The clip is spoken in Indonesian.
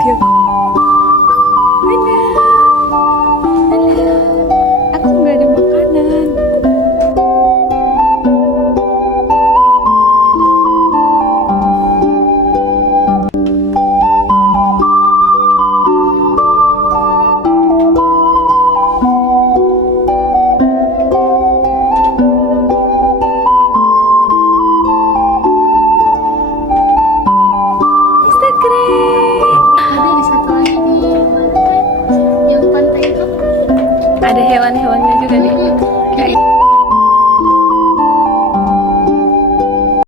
hati aku. Halo, halo. Aku nggak ada makanan. Instagram. Ada di satu lagi di mana kan? Yang pantai itu. Ada hewan-hewannya juga nih.